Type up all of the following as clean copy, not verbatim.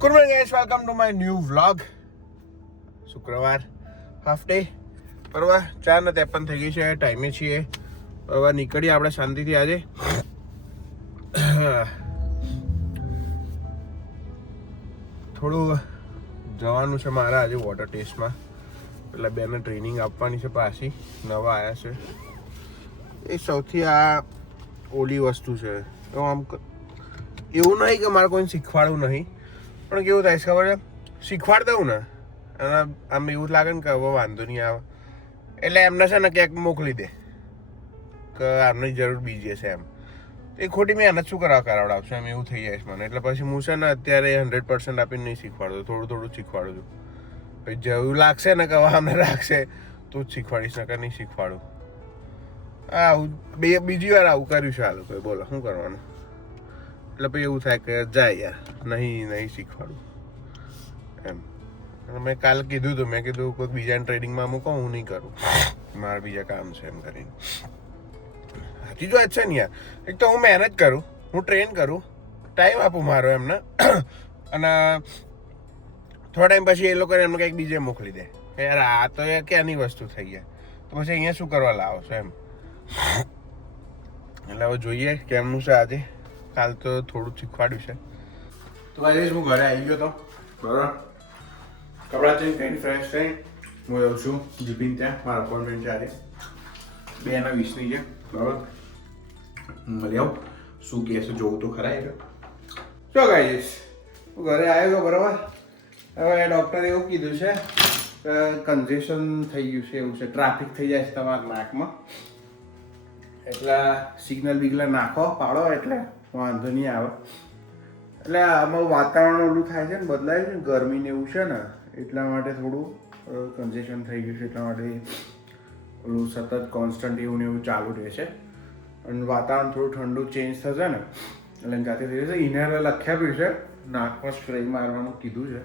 Good morning guys, welcome to my new vlog. શુક્રવાર half day બરાબર, 4:53 થઈ ગઈ છે, ટાઈમે છીએ બરાબર. નીકળીએ આપણે શાંતિથી આજે. થોડું જવાનું છે મારે આજે વોટર ટેસ્ટમાં. પેલા બેને ટ્રેનિંગ આપવાની છે પાછી, નવા આવ્યા છે. એ સૌથી આ ઓલી વસ્તુ છે. તો આમ એવું નહીં કે મારે કોઈને શીખવાડવું નહીં, પણ કેવું થાય છે ખબર છે, શીખવાડ દઉં ને અને આમ એવું લાગે ને કે હવે વાંધો નહીં આવે, એટલે એમને છે ને ક્યાંક મોકલી દે કે આમની જરૂર બીજી છે એમ. એ ખોટી મહેનત શું કરાવડાવશે એમ એવું થઈ જાય છે મને. એટલે પછી હું છે ને અત્યારે 100% આપીને નહીં શીખવાડતો, થોડું થોડું શીખવાડું છું. પછી જેવું લાગશે ને કે હવે અમને રાખશે તું જ શીખવાડીશ, નકર નહીં શીખવાડું. આવું બીજી વાર આવું કર્યું છે આ લોકોએ, બોલો શું કરવાનું. એટલે પછી એવું થાય કે જાય યાર, નહીં શીખવાડું એમ. મેં કાલે કીધું હતું, મેં કીધું કોઈ બીજાને ટ્રેડિંગમાં મૂકો, હું નહીં કરું, મારે બીજા કામ છે એમ કરીને. સાચી જ વાત છે ને યાર. એક તો હું મહેનત કરું, હું ટ્રેન કરું, ટાઈમ આપું મારો એમને, અને થોડા ટાઈમ પછી એ લોકોને એમને કંઈક બીજે મોકલી દે. યાર આ તો યાર ક્યાંની વસ્તુ થઈ જાય, તો પછી અહીંયા શું કરવા લાવો છો એમ. એટલે હવે જોઈએ કેમનું છે આજે. કાલ તો થોડું શીખવાડ્યું છે. તો આજે હું ઘરે આવી ગયો હતો બરાબર. કપડાં ચેન્જ કરીને ફ્રેશ થઈ હું જાઉં છું જીપીન ત્યાં. મારા અપોઇન્ટમેન્ટ છે આજે 2:20 છે બરાબર. મળી આવું, શું કહે છે જોવું તો ખરા. એ શું ગાઈશ, હું ઘરે આવ્યો બરાબર. હવે ડૉક્ટરે એવું કીધું છે કે કન્જેશન થઈ ગયું છે, એવું છે, ટ્રાફિક થઈ જાય છે તમારા નાકમાં, એટલે સિગ્નલ બિગ્નલ નાખો પાડો એટલે વાંધો નહીં આવે. એટલે આમાં વાતાવરણ ઓલું થાય છે ને, બદલાય છે ને, ગરમી ને એવું છે ને, એટલા માટે થોડું કન્જેશન થઈ ગયું છે. એટલા માટે ઓલું સતત કોન્સ્ટન્ટ એવું ને એવું ચાલુ રહેશે. અને વાતાવરણ થોડું ઠંડુ ચેન્જ થશે ને એટલે જાતે થઈ જશે. ઇનહેલર લખ્યા બી છે, નાકમાં સ્પ્રે મારવાનું કીધું છે,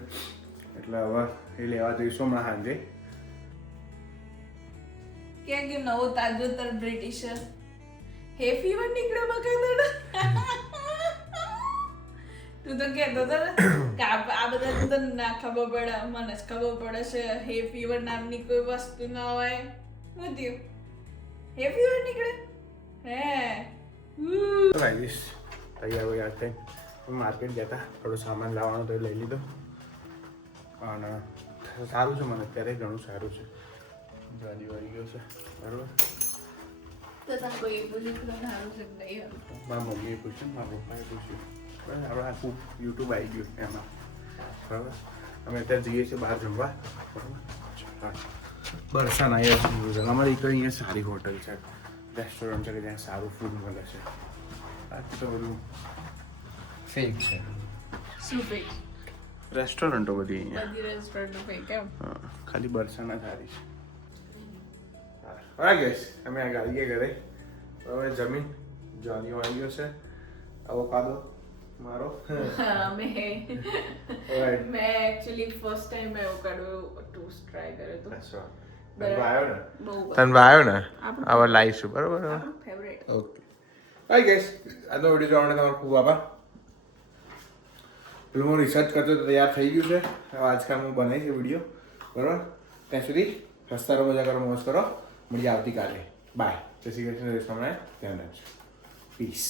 એટલે હવે એ લેવા જઈશું હમણાં સાંજે. ક્યાં ગયું નવો તાજોતર બ્રિટિશર? હે ફીવર નીકળ્યો બકાયદો. તું તો કહેતો હતો ને કે આ બધા તો ના ખબર પડે, મને જ ખબર પડે છે હે ફીવર નામની કોઈ વસ્તુ ના હોય. શું થયું? હે ફીવર નીકળે હે? લાવીશ તૈયાર વૈયાર થઈ માર્કેટ જતા, થોડો સામાન લાવવાનો તો લઈ લીધો. અને સારું છે, મને અત્યારે ઘણું સારું છે. ગાડી વાળી ગયો છે બરાબર. તો તને કોઈ પૂછ્યું કે તમને સારું છે કે નહીં? મારા મમ્મીએ પૂછ્યું, મારા પપ્પાએ પૂછ્યું, બરાબર. આપણે આખું યુટ્યુબ આવી ગયું એમાં બરાબર. અમે અત્યારે જઈએ છીએ બહાર જમવા બરાબર. બરસાના અહીંયા છે, અમારી એક અહીંયા સારી હોટલ છે, રેસ્ટોરન્ટ છે કે જ્યાં સારું ફૂડ મળે છે. બાકી તો બધું ફેક છે. શું ફેક? રેસ્ટોરન્ટો બધી અહીંયા, બધી રેસ્ટોરન્ટ ફેક એમ? હા, ખાલી બરસાના સારી છે. હા ગેસ, અમે આ ગાડીએ ઘરે હવે જમીન જોની વાળી ગયો છે. અવોકાડો મારો મેં actually first time avocado toast try કર્યો હતો. તને ભાવ્યો ને? હવે લાવીશું બરાબર. ફેવરેટ. ઓકે હાય ગેસ, આજનો વિડીયો જોવા માટે તમારો ખૂબ આભાર. પેલું હું રિસર્ચ કરતો તો તૈયાર થઈ ગયું છે. હવે આજકાલ હું બનાવીશ વિડીયો બરાબર. ત્યાં સુધી હસતા રહો, મજા કરો, મોજ કરો. મળીએ આવતીકાલે. બાય. જય શ્રી કૃષ્ણ. ધ્યાન રાખજો. પીસ.